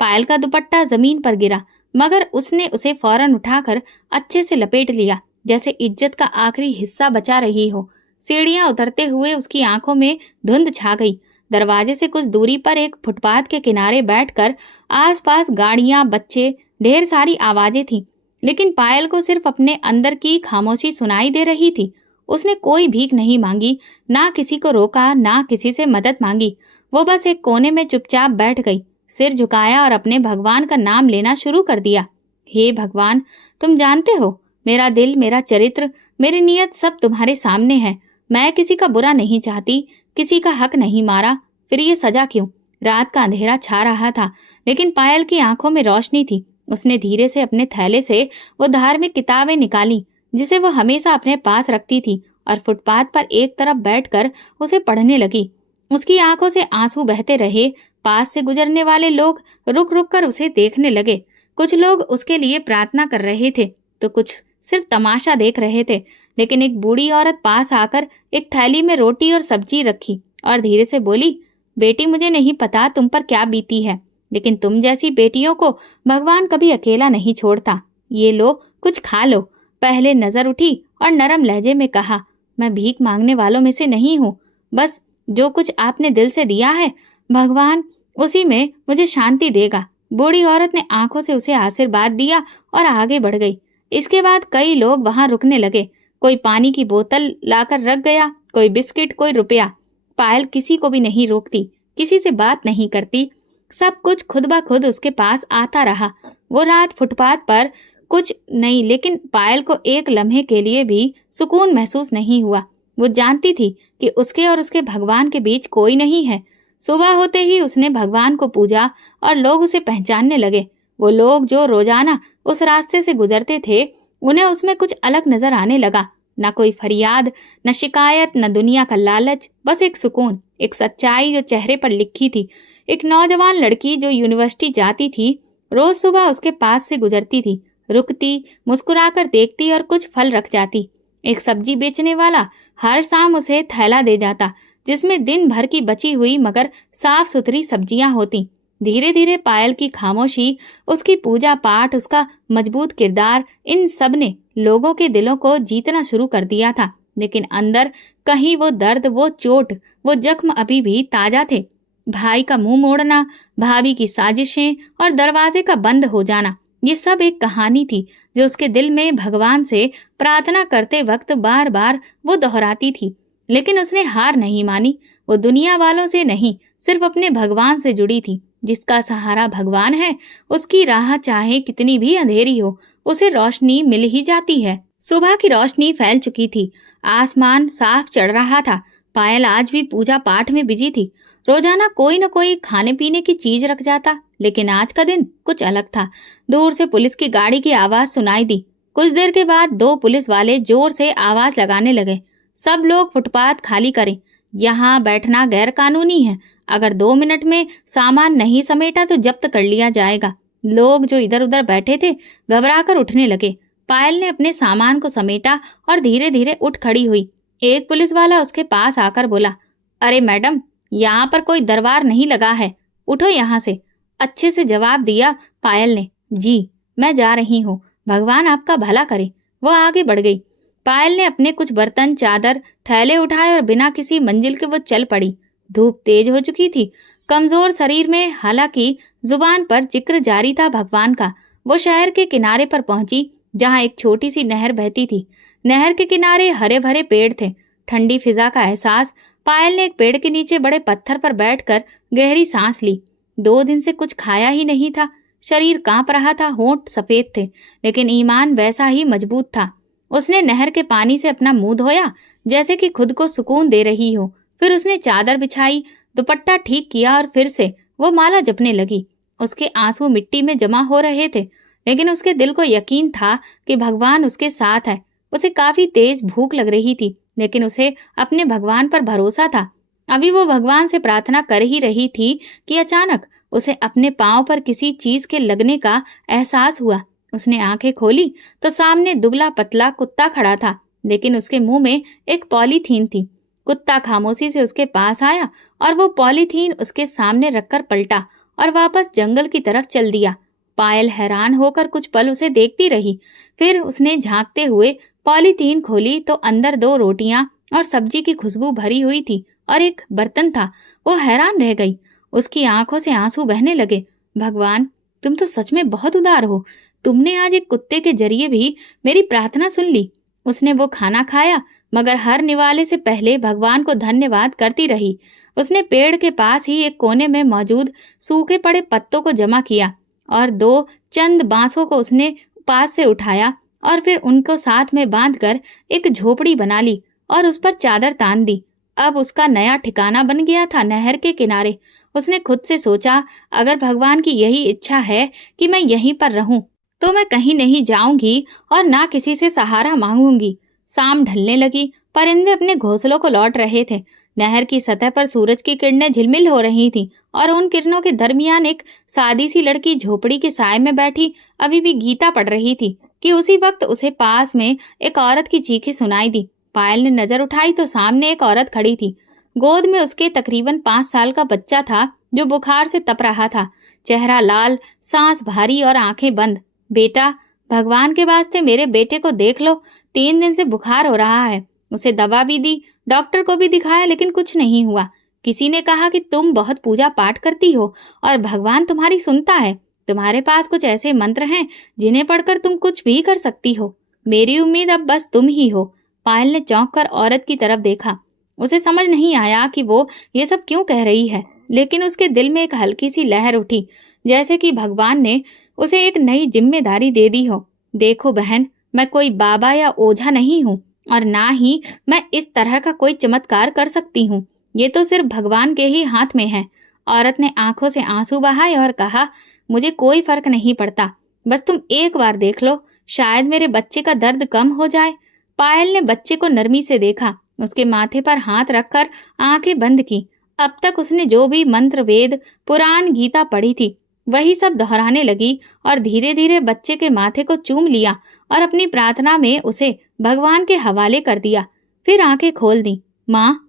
पायल का दुपट्टा जमीन पर गिरा, मगर उसने उसे फौरन उठाकर अच्छे से लपेट लिया, जैसे इज्जत का आखिरी हिस्सा बचा रही हो। सीढ़ियां उतरते हुए उसकी आंखों में धुंध छा गई। दरवाजे से कुछ दूरी पर एक फुटपाथ के किनारे बैठकर आसपास गाड़ियां, बच्चे, ढेर सारी आवाजें थीं, लेकिन पायल को सिर्फ अपने अंदर की खामोशी सुनाई दे रही थी। उसने कोई भीख नहीं मांगी, ना किसी को रोका, ना किसी से मदद मांगी। वो बस एक कोने में चुपचाप बैठ गई, सिर झुकाया और अपने भगवान का नाम लेना शुरू कर दिया। हे भगवान, तुम जानते हो, मेरा दिल, मेरा चरित्र, मेरी नीयत सब तुम्हारे सामने है। मैं किसी का बुरा नहीं चाहती, किसी का हक नहीं मारा, फिर ये सजा क्यों? रात का अंधेरा छा रहा था, लेकिन पायल की आंखों में रोशनी थी। उसने धीरे से अपने थैले से वो धार्मिक किताबें निकाली जिसे वो हमेशा अपने पास रखती थी, और फुटपाथ पर एक तरफ बैठकर उसे पढ़ने लगी। उसकी आंखों से आंसू बहते रहे। पास से गुजरने वाले लोग रुक रुक कर उसे देखने लगे। कुछ लोग उसके लिए प्रार्थना कर रहे थे, तो कुछ सिर्फ तमाशा देख रहे थे। लेकिन एक बूढ़ी औरत पास आकर एक थैली में रोटी और सब्जी रखी और धीरे से बोली, बेटी, मुझे नहीं पता तुम पर क्या बीती है, लेकिन तुम जैसी बेटियों को भगवान कभी अकेला नहीं छोड़ता। ये लो, कुछ खा लो। पहले नजर उठी और नरम लहजे में कहा, मैं भीख मांगने वालों में से नहीं हूँ। बस जो कुछ आपने दिल से दिया है, भगवान उसी में मुझे शांति देगा। बूढ़ी औरत ने आंखों से उसे आशीर्वाद दिया और आगे बढ़ गई। इसके बाद कई लोग वहां रुकने लगे। कोई पानी की बोतल लाकर रख गया, कोई बिस्किट, कोई रुपया। पायल किसी को भी नहीं रोकती, किसी से बात नहीं करती, सब कुछ खुद ब खुद उसके पास आता रहा। वो रात फुटपाथ पर कुछ नहीं, लेकिन पायल को एक लम्हे के लिए भी सुकून महसूस नहीं हुआ। वो जानती थी कि उसके और उसके भगवान के बीच कोई नहीं है। सुबह होते ही उसने भगवान को पूजा और लोग उसे पहचानने लगे। वो लोग जो रोजाना उस रास्ते से गुजरते थे, उन्हें उसमें कुछ अलग नजर आने लगा। न कोई फरियाद, न शिकायत, न दुनिया का लालच, बस एक सुकून, एक सच्चाई जो चेहरे पर लिखी थी। एक नौजवान लड़की जो यूनिवर्सिटी जाती थी, रोज सुबह उसके पास से गुजरती थी, रुकती, मुस्कुराकर देखती और कुछ फल रख जाती। एक सब्जी बेचने वाला हर शाम उसे थैला दे जाता, जिसमें दिन भर की बची हुई मगर साफ सुथरी सब्जियां होती। धीरे धीरे पायल की खामोशी, उसकी पूजा पाठ, उसका मजबूत किरदार, इन सब ने लोगों के दिलों को जीतना शुरू कर दिया था। लेकिन अंदर कहीं वो दर्द, वो चोट, वो जख्म अभी भी ताजा थे। भाई का मुंह मोड़ना, भाभी की साजिशें और दरवाजे का बंद हो जाना, ये सब एक कहानी थी जो उसके दिल में भगवान से प्रार्थना करते वक्त बार बार वो दोहराती थी। लेकिन उसने हार नहीं मानी। वो दुनिया वालों से नहीं, सिर्फ अपने भगवान से जुड़ी थी। जिसका सहारा भगवान है, उसकी राह चाहे कितनी भी अंधेरी हो, उसे रोशनी मिल ही जाती है। सुबह की रोशनी फैल चुकी थी, आसमान साफ चढ़ रहा था। पायल आज भी पूजा पाठ में बिजी थी। रोजाना कोई न कोई खाने पीने की चीज रख जाता, लेकिन आज का दिन कुछ अलग था। दूर से पुलिस की गाड़ी की आवाज सुनाई दी। कुछ देर के बाद 2 पुलिस वाले जोर से आवाज लगाने लगे, सब लोग फुटपाथ खाली करें, यहाँ बैठना गैर कानूनी है। अगर 2 मिनट में सामान नहीं समेटा तो जब्त कर लिया जाएगा। लोग जो इधर उधर बैठे थे घबराकर उठने लगे। पायल ने अपने सामान को समेटा और धीरे धीरे उठ खड़ी हुई। एक पुलिस वाला उसके पास आकर बोला, अरे मैडम, यहाँ पर कोई दरबार नहीं लगा है, उठो यहाँ से। अच्छे से जवाब दिया पायल ने। जी, मैं जा रही हूँ, भगवान आपका भला करे। वो आगे बढ़ गई। पायल ने अपने कुछ बर्तन, चादर, थैले उठाए और बिना किसी मंजिल के वो चल पड़ी। धूप तेज हो चुकी थी, कमजोर शरीर में, हालांकि जुबान पर जिक्र जारी था भगवान का। वो शहर के किनारे पर पहुंची, जहां एक छोटी सी नहर बहती थी। नहर के किनारे हरे भरे पेड़ थे। ठंडी फिजा का एहसास। पायल ने एक पेड़ के नीचे बड़े पत्थर पर बैठकर गहरी सांस ली। 2 दिन से कुछ खाया ही नहीं था, शरीर कांप रहा था, होंठ सफेद थे, लेकिन ईमान वैसा ही मजबूत था। उसने नहर के पानी से अपना मुंह धोया, जैसे कि खुद को सुकून दे रही हो। फिर उसने चादर बिछाई, दुपट्टा ठीक किया और फिर से वो माला जपने लगी। उसके आंसू मिट्टी में जमा हो रहे थे, लेकिन उसके दिल को यकीन था कि भगवान उसके साथ है। उसे काफी तेज भूख लग रही थी, लेकिन उसे अपने भगवान पर भरोसा था। अभी वो भगवान से प्रार्थना कर ही रही थी कि अचानक उसे अपने पांव पर किसी चीज के लगने का एहसास हुआ। उसने आंखें खोली तो सामने दुबला पतला कुत्ता खड़ा था, लेकिन उसके मुंह में एक पॉलीथीन थी। कुत्ता खामोशी से उसके पास आया और वो पॉलीथीन उसके सामने रखकर पलटा और वापस जंगल की तरफ चल दिया। पायल हैरान होकर कुछ पल उसे देखती रही। फिर उसने झांकते हुए पॉलीथीन खोली तो अंदर 2 रोटियां और सब्जी की खुशबू भरी हुई थी और एक बर्तन था। वो हैरान रह गई, उसकी आंखों से आंसू बहने लगे। भगवान, तुम तो सच में बहुत उदार हो। तुमने आज एक कुत्ते के जरिए भी मेरी प्रार्थना सुन ली। उसने वो खाना खाया, मगर हर निवाले से पहले भगवान को धन्यवाद करती रही। उसने पेड़ के पास ही एक कोने में मौजूद सूखे पड़े पत्तों को जमा किया और 2 चंद बांसों को उसने पास से उठाया और फिर उनको साथ में बांधकर एक झोपड़ी बना ली और उस पर चादर तान दी। अब उसका नया ठिकाना बन गया था नहर के किनारे। उसने खुद से सोचा, अगर भगवान की यही इच्छा है कि मैं यहीं पर रहूं, तो मैं कहीं नहीं जाऊंगी और ना किसी से सहारा मांगूंगी। शाम ढलने लगी, परिंदे अपने घोंसलों को लौट रहे थे। नहर की सतह पर सूरज की किरणें झिलमिल हो रही थीं और उन किरणों के दरमियान एक सादी सी लड़की झोपड़ी के साए में बैठी अभी भी गीता पढ़ रही थी कि उसी वक्त उसे पास में एक औरत की चीखें सुनाई दी। पायल ने नजर उठाई तो सामने एक औरत खड़ी थी। गोद में उसके तकरीबन 5 साल का बच्चा था, जो बुखार से तप रहा था। चेहरा लाल, सांस भारी और आंखें बंद। बेटा, भगवान के वास्ते मेरे बेटे को देख लो, 3 दिन से बुखार हो रहा है। उसे दवा भी दी, डॉक्टर को भी दिखाया, लेकिन कुछ नहीं हुआ। किसी ने कहा कि तुम बहुत पूजा पाठ करती हो और भगवान तुम्हारी सुनता है। तुम्हारे पास कुछ ऐसे मंत्र हैं जिन्हें पढ़कर तुम कुछ भी कर सकती हो। मेरी उम्मीद अब बस तुम ही हो। पायल ने चौंक कर औरत की तरफ देखा। उसे समझ नहीं आया कि वो ये सब क्यों कह रही है, लेकिन उसके दिल में एक हल्की सी लहर उठी, जैसे कि भगवान ने उसे एक नई जिम्मेदारी दे दी हो। देखो बहन, मैं कोई बाबा या ओझा नहीं हूँ और ना ही मैं इस तरह का कोई चमत्कार कर सकती हूँ। ये तो सिर्फ भगवान के ही हाथ में है। औरत ने आंखों से आंसू बहाए और कहा, मुझे कोई फर्क नहीं पड़ता, बस तुम एक बार देख लो, शायद मेरे बच्चे का दर्द कम हो जाए। पायल ने बच्चे को नरमी से देखा, उसके माथे पर हाथ रखकर आंखें बंद की। अब तक उसने जो भी मंत्र, वेद, पुराण, गीता पढ़ी थी, वही सब दोहराने लगी और धीरे धीरे बच्चे के माथे को चूम लिया और अपनी प्रार्थना में उसे भगवान के हवाले कर दिया। फिर आंखें खोल दी। माँ,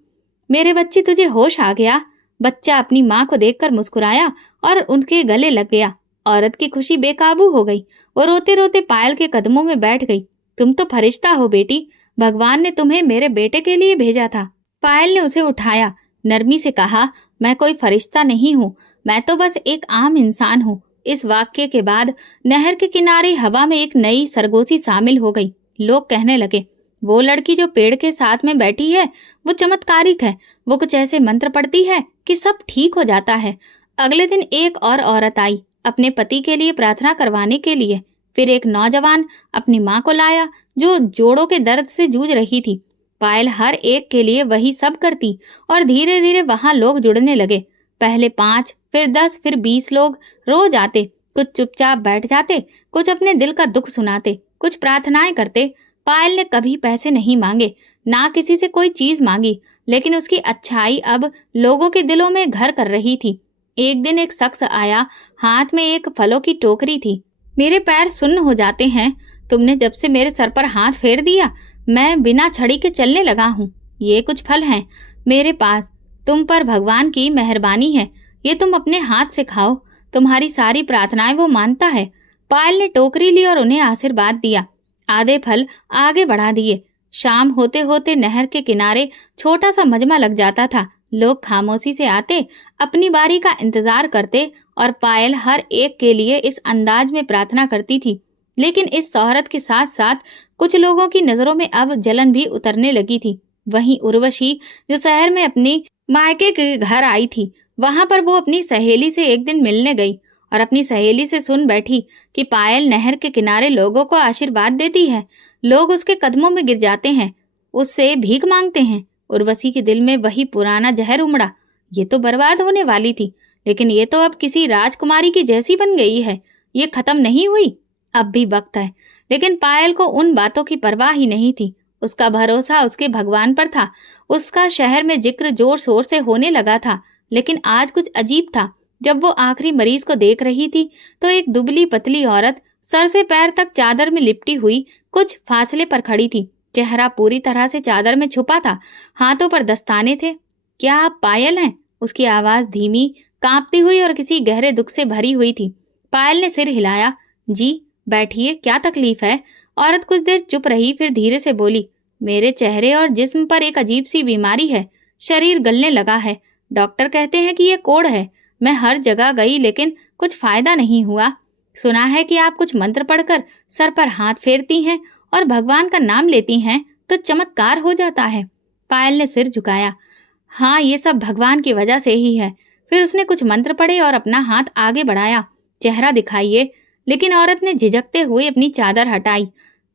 मेरे बच्चे, तुझे होश आ गया? बच्चा अपनी माँ को देखकर मुस्कुराया और उनके गले लग गया। औरत की खुशी बेकाबू हो गई। वो रोते रोते पायल के कदमों में बैठ गई। तुम तो फरिश्ता हो बेटी, भगवान ने तुम्हें मेरे बेटे के लिए भेजा था। पायल ने उसे उठाया, नरमी से कहा, मैं कोई फरिश्ता नहीं हूँ, मैं तो बस एक आम इंसान हूँ। इस वाक्य के बाद नहर के किनारे हवा में एक नई सरगोशी शामिल हो गई। लोग कहने लगे, वो लड़की जो पेड़ के साथ में बैठी है, वो चमत्कारिक है। वो कुछ ऐसे मंत्र पढ़ती है कि सब ठीक हो जाता है। अगले दिन एक और औरत आई अपने पति के लिए प्रार्थना करवाने के लिए। फिर एक नौजवान अपनी माँ को लाया जो जोड़ों के दर्द से जूझ रही थी। पायल हर एक के लिए वही सब करती और धीरे धीरे वहां लोग जुड़ने लगे। पहले 5, फिर 10, फिर 20 लोग रोज आते। कुछ चुपचाप बैठ जाते, कुछ अपने दिल का दुख सुनाते, कुछ प्रार्थनाएं करते। पायल ने कभी पैसे नहीं मांगे, ना किसी से कोई चीज मांगी, लेकिन उसकी अच्छाई अब लोगों के दिलों में घर कर रही थी। एक दिन एक शख्स आया, हाथ में एक फलों की टोकरी थी। मेरे पैर सुन्न हो जाते हैं। तुमने जब से मेरे सर पर हाथ फेर दिया, मैं बिना छड़ी के चलने लगा हूँ। ये कुछ फल हैं मेरे पास, तुम पर भगवान की मेहरबानी है, ये तुम अपने हाथ से खाओ। तुम्हारी सारी प्रार्थनाएं वो मानता है। पायल ने टोकरी ली और उन्हें आशीर्वाद दिया। आधे फल आगे बढ़ा दिए। शाम होते होते नहर के किनारे छोटा सा मजमा लग जाता था। लोग खामोशी से आते, अपनी बारी का इंतजार करते और पायल हर एक के लिए इस अंदाज में प्रार्थना करती थी। लेकिन इस शोहरत के साथ साथ कुछ लोगों की नजरों में अब जलन भी उतरने लगी थी। वहीं उर्वशी जो शहर में अपनी मायके के घर आई थी, वहां पर वो अपनी सहेली से एक दिन मिलने गई और अपनी सहेली से सुन बैठी कि पायल नहर के किनारे लोगों को आशीर्वाद देती है। लोग उसके कदमों में गिर जाते हैं, उससे भीख मांगते हैं। उर्वशी के दिल में वही पुराना जहर उमड़ा। ये तो बर्बाद होने वाली थी, लेकिन ये तो अब किसी राजकुमारी की जैसी बन गई है। ये खत्म नहीं हुई, अब भी वक्त है। लेकिन पायल को उन बातों की परवाह ही नहीं थी। उसका भरोसा उसके भगवान पर था। उसका शहर में जिक्र जोर शोर से होने लगा था। लेकिन आज कुछ अजीब था। जब वो आखिरी मरीज को देख रही थी तो एक दुबली पतली औरत सर से पैर तक चादर में लिपटी हुई कुछ फासले पर खड़ी थी। चेहरा पूरी तरह से चादर में छुपा था, हाथों पर दस्ताने थे। क्या आप पायल हैं? उसकी आवाज धीमी, कांपती हुई और किसी गहरे दुख से भरी हुई थी। पायल ने सिर हिलाया। जी, बैठिए, क्या तकलीफ है? औरत कुछ देर चुप रही, फिर धीरे से बोली, मेरे चेहरे और जिस्म पर एक अजीब सी बीमारी है। शरीर गलने लगा है। डॉक्टर कहते हैं कि ये कोढ़ है। मैं हर जगह गई लेकिन कुछ फायदा नहीं हुआ। सुना है कि आप कुछ मंत्र पढ़कर सर पर हाथ फेरती हैं और भगवान का नाम लेती हैं तो चमत्कार हो जाता है। पायल ने सिर झुकाया। हाँ, ये सब भगवान की वजह से ही है। फिर उसने कुछ मंत्र पढ़े और अपना हाथ आगे बढ़ाया। चेहरा दिखाइए। लेकिन औरत ने झिझकते हुए अपनी चादर हटाई।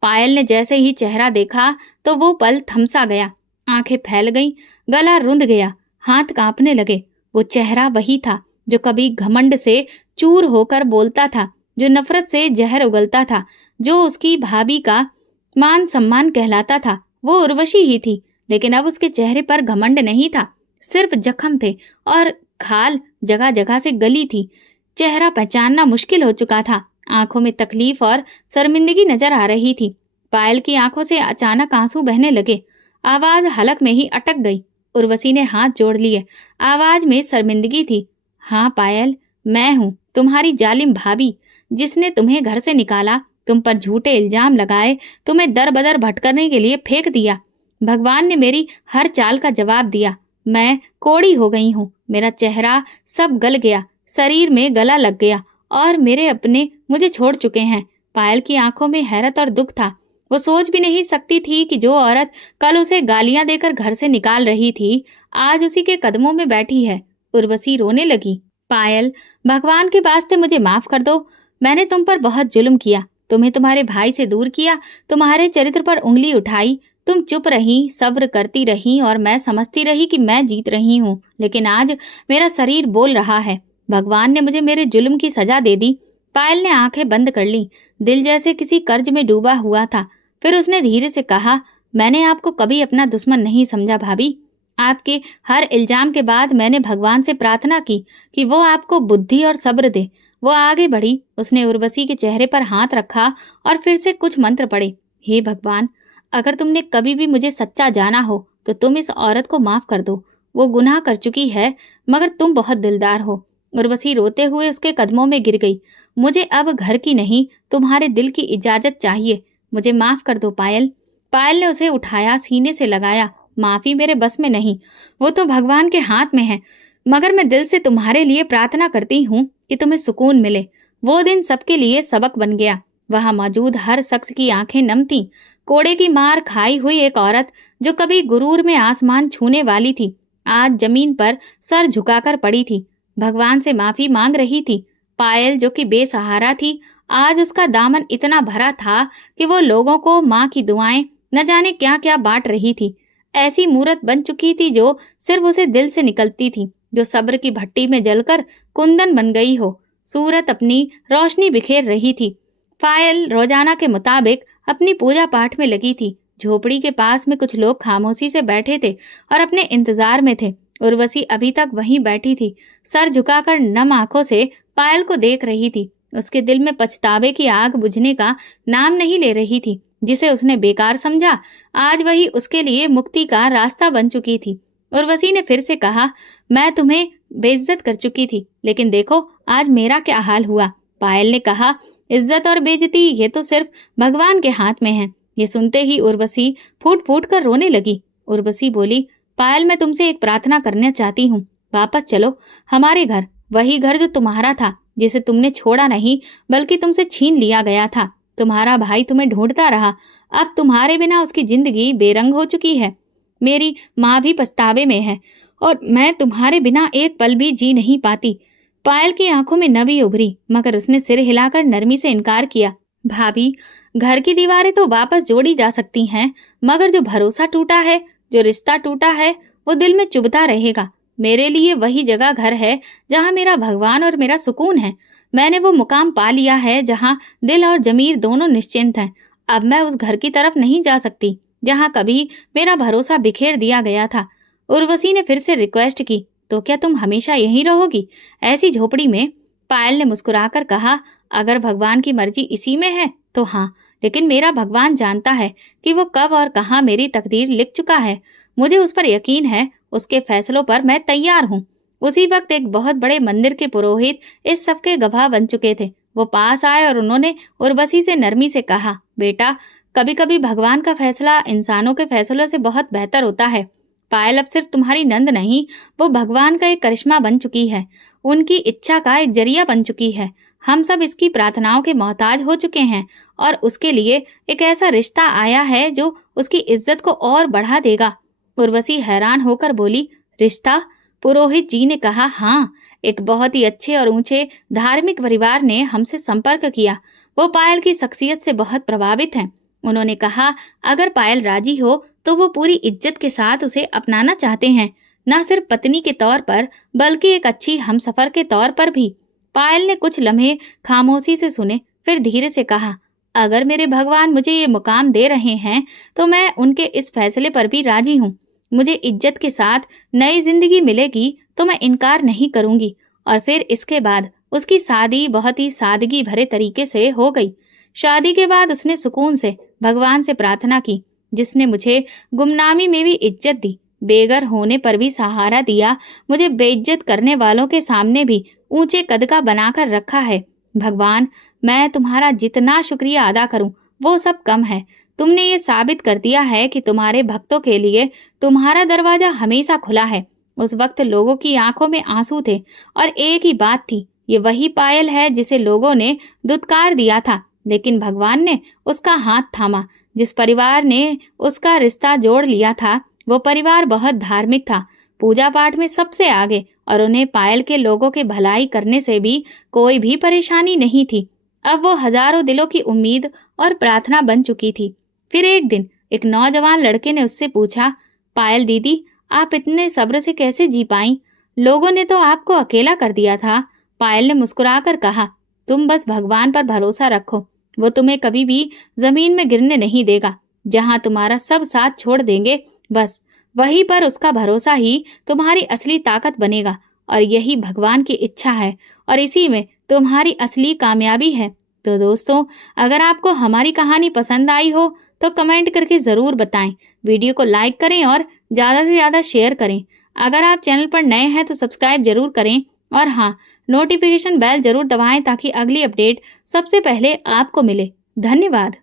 पायल ने जैसे ही चेहरा देखा तो वो पल थमसा गया। आंखें फैल गईं, गला रुंध गया, हाथ कांपने लगे। वो चेहरा वही था जो कभी घमंड से चूर होकर बोलता था, जो नफरत से जहर उगलता था, जो उसकी भाभी का मान सम्मान कहलाता था। वो उर्वशी ही थी, लेकिन अब उसके चेहरे पर घमंड नहीं था, सिर्फ जख्म थे और खाल जगह जगह से गली थी। चेहरा पहचानना मुश्किल हो चुका था। आंखों में तकलीफ और शर्मिंदगी नजर आ रही थी। पायल की आंखों से अचानक आंसू बहने लगे। आवाज हलक में ही अटक गई। उर्वशी ने हाथ जोड़ लिए। आवाज में शर्मिंदगी थी। हाँ पायल, मैं हूँ तुम्हारी जालिम भाभी, जिसने तुम्हें घर से निकाला, तुम पर झूठे इल्जाम लगाए, तुम्हें दर बदर भटकने के लिए फेंक दिया। भगवान ने मेरी हर चाल का जवाब दिया। मैं कोड़ी हो गई हूँ। मेरा चेहरा सब गल गया, शरीर में गला लग गया और मेरे अपने मुझे छोड़ चुके हैं। पायल की आंखों में हैरत और दुख था। वो सोच भी नहीं सकती थी कि जो औरत कल उसे गालियां देकर घर से निकाल रही थी, आज उसी के कदमों में बैठी है। उर्वशी रोने लगी। पायल, भगवान के वास्ते मुझे माफ कर दो। मैंने तुम पर बहुत जुल्म किया, तुम्हें तुम्हारे भाई से दूर किया, तुम्हारे चरित्र पर उंगली उठाई। तुम चुप रही, सब्र करती रही और मैं समझती रही कि मैं जीत रही हूँ। लेकिन आज मेरा शरीर बोल रहा है। भगवान ने मुझे मेरे जुल्म की सजा दे दी। पायल ने आंखें बंद कर ली। दिल जैसे किसी कर्ज में डूबा हुआ था। फिर उसने धीरे से कहा, मैंने आपको कभी अपना दुश्मन नहीं समझा भाभी। आपके हर इल्जाम के बाद मैंने भगवान से प्रार्थना की कि वो आपको बुद्धि और सब्र दे। वो आगे बढ़ी। उसने उर्वशी के चेहरे पर हाथ रखा और फिर से कुछ मंत्र पढ़े। हे भगवान, अगर तुमने कभी भी मुझे सच्चा जाना हो तो तुम इस औरत को माफ कर दो। वो गुनाह कर चुकी है, मगर तुम बहुत दिलदार हो। उर्वशी रोते हुए उसके कदमों में गिर गई। मुझे अब घर की नहीं, तुम्हारे दिल की इजाजत चाहिए। मुझे माफ कर दो पायल। पायल ने उसे उठाया, सीने से लगाया। माफी मेरे बस में नहीं, वो तो भगवान के हाथ में है। मगर मैं दिल से तुम्हारे लिए प्रार्थना करती हूँ कि तुम्हें सुकून मिले। वो दिन सबके लिए सबक बन गया। वहां मौजूद हर शख्स की आंखें नम थीं। कोड़े की मार खाई हुई एक औरत जो कभी गुरूर में आसमान छूने वाली थी, आज जमीन पर सर झुकाकर पड़ी थी, भगवान से माफी मांग रही थी। पायल जो कि बेसहारा थी, आज उसका दामन इतना भरा था कि वो लोगों को माँ की दुआएं न जाने क्या क्या बांट रही थी। ऐसी मूरत बन चुकी थी जो सिर्फ उसे दिल से निकलती थी, जो सब्र की भट्टी में जलकर कुंदन बन गई हो। सूरत अपनी रोशनी बिखेर रही थी। पायल रोजाना के मुताबिक अपनी पूजा पाठ में लगी थी। झोपड़ी के पास में कुछ लोग खामोशी से बैठे थे और अपने इंतजार में थे। उर्वशी अभी तक वहीं बैठी थी, सर झुकाकर नम आंखों से पायल को देख रही थी। उसके दिल में पछतावे की आग बुझने का नाम नहीं ले रही थी। जिसे उसने बेकार समझा, आज वही उसके लिए मुक्ति का रास्ता बन चुकी थी। उर्वशी ने फिर से कहा, मैं तुम्हें बेइज्जत कर चुकी थी, लेकिन देखो आज मेरा क्या हाल हुआ। पायल ने कहा, इज्जत और बेइज्जती ये तो सिर्फ भगवान के हाथ में है। ये सुनते ही उर्वशी फूट फूट कर रोने लगी। उर्वशी बोली, पायल मैं तुमसे एक प्रार्थना करना चाहती हूँ। वापस चलो हमारे घर, वही घर जो तुम्हारा था, जिसे तुमने छोड़ा नहीं बल्कि तुमसे छीन लिया गया था। तुम्हारा भाई तुम्हें ढूंढता रहा, अब तुम्हारे बिना उसकी जिंदगी बेरंग हो चुकी है। मेरी माँ भी पछतावे में है और मैं तुम्हारे बिना एक पल भी जी नहीं पाती। पायल की आंखों में नमी उभरी, मगर उसने सिर हिलाकर नरमी से इनकार किया। भाभी, घर की दीवारें तो वापस जोड़ी जा सकती हैं, मगर जो भरोसा टूटा है, जो रिश्ता टूटा है, वो दिल में चुभता रहेगा। मेरे लिए वही जगह घर है जहाँ मेरा भगवान और मेरा सुकून है। मैंने वो मुकाम पा लिया है जहाँ दिल और जमीर दोनों निश्चिंत हैं। अब मैं उस घर की तरफ नहीं जा सकती जहाँ कभी मेरा भरोसा बिखेर दिया गया था। उर्वशी ने फिर से रिक्वेस्ट की, तो क्या तुम हमेशा यहीं रहोगी, ऐसी झोपड़ी में? पायल ने मुस्कुराकर कहा, अगर भगवान की मर्जी इसी में है तो हाँ, लेकिन मेरा भगवान जानता है कि वो कब और कहाँ मेरी तकदीर लिख चुका है। मुझे उस पर यकीन है, उसके फैसलों पर मैं तैयार हूँ। उसी वक्त एक बहुत बड़े मंदिर के पुरोहित इस सब के गवाह बन चुके थे। वो पास आए और उन्होंने उर्वशी से नरमी से कहा, बेटा, कभी कभी भगवान का फैसला इंसानों के फैसलों से बहुत बेहतर होता है। पायल अब सिर्फ तुम्हारी नंद नहीं, वो भगवान का एक करिश्मा बन चुकी है, उनकी इच्छा का एक जरिया बन चुकी है। हम सब इसकी प्रार्थनाओं के मोहताज हो चुके हैं और उसके लिए एक ऐसा रिश्ता आया है जो उसकी इज्जत को और बढ़ा देगा। उर्वशी हैरान होकर बोली, रिश्ता? पुरोहित जी ने कहा, हाँ, एक बहुत ही अच्छे और ऊंचे धार्मिक परिवार ने हमसे संपर्क किया। वो पायल की शख्सियत से बहुत प्रभावित हैं। उन्होंने कहा, अगर पायल राजी हो तो वो पूरी इज्जत के साथ उसे अपनाना चाहते हैं, न सिर्फ पत्नी के तौर पर बल्कि एक अच्छी हमसफर के तौर पर भी। पायल ने कुछ लम्हे खामोशी से सुने, फिर धीरे से कहा, अगर मेरे भगवान मुझे ये मुकाम दे रहे हैं तो मैं उनके इस फैसले पर भी राजी हूँ। मुझे इज्जत के साथ नई जिंदगी मिलेगी तो मैं इनकार नहीं करूंगी। और फिर इसके बाद उसकी शादी बहुत ही सादगी भरे तरीके से हो गई। शादी के बाद उसने सुकून से भगवान से प्रार्थना की, जिसने मुझे गुमनामी में भी इज्जत दी, बेघर होने पर भी सहारा दिया, मुझे बेइज्जत करने वालों के सामने भी ऊंचे कद का बनाकर रखा है। भगवान, मैं तुम्हारा जितना शुक्रिया अदा करूं वो सब कम है। तुमने ये साबित कर दिया है कि तुम्हारे भक्तों के लिए तुम्हारा दरवाजा हमेशा खुला है। उस वक्त लोगों की आंखों में आंसू थे और एक ही बात थी, ये वही पायल है जिसे लोगों ने दुत्कार दिया था, लेकिन भगवान ने उसका हाथ थामा। जिस परिवार ने उसका रिश्ता जोड़ लिया था, वो परिवार बहुत धार्मिक था, पूजा पाठ में सबसे आगे, और उन्हें पायल के लोगों के भलाई करने से भी कोई भी परेशानी नहीं थी। अब वो हजारों दिलों की उम्मीद और प्रार्थना बन चुकी थी। फिर एक दिन एक नौजवान लड़के ने उससे पूछा, पायल दीदी, आप इतने सब्र से कैसे जी पाई? लोगों ने तो आपको अकेला कर दिया था। पायल ने मुस्कुराकर कहा, तुम बस भगवान पर भरोसा रखो, वो तुम्हें कभी भी जमीन में गिरने नहीं देगा। जहाँ तुम्हारा सब साथ छोड़ देंगे, बस वहीं पर उसका भरोसा ही तुम्हारी असली ताकत बनेगा। और यही भगवान की इच्छा है और इसी में तुम्हारी असली कामयाबी है। तो दोस्तों, अगर आपको हमारी कहानी पसंद आई हो तो कमेंट करके ज़रूर बताएं। वीडियो को लाइक करें और ज़्यादा से ज़्यादा शेयर करें। अगर आप चैनल पर नए हैं तो सब्सक्राइब जरूर करें और हाँ, नोटिफिकेशन बेल जरूर दबाएं ताकि अगली अपडेट सबसे पहले आपको मिले। धन्यवाद।